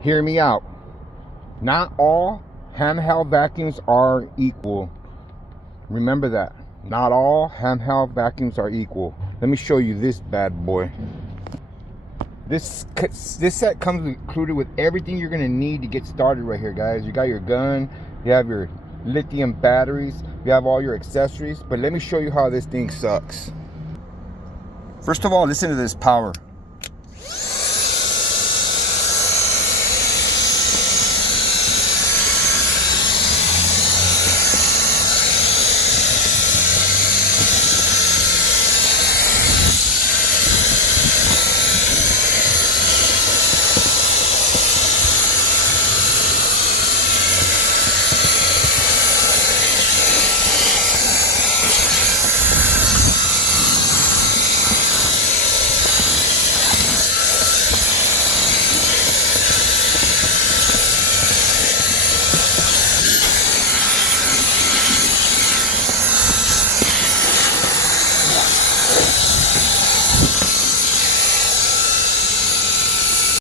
Hear me out. Not all handheld vacuums are equal. Remember that. Not all handheld vacuums are equal. Let me show you this bad boy. This set comes included with everything you're gonna need to get started right here, guys. You got your gun, you have your lithium batteries, you have all your accessories. But let me show you how this thing sucks. First of all, listen to this power.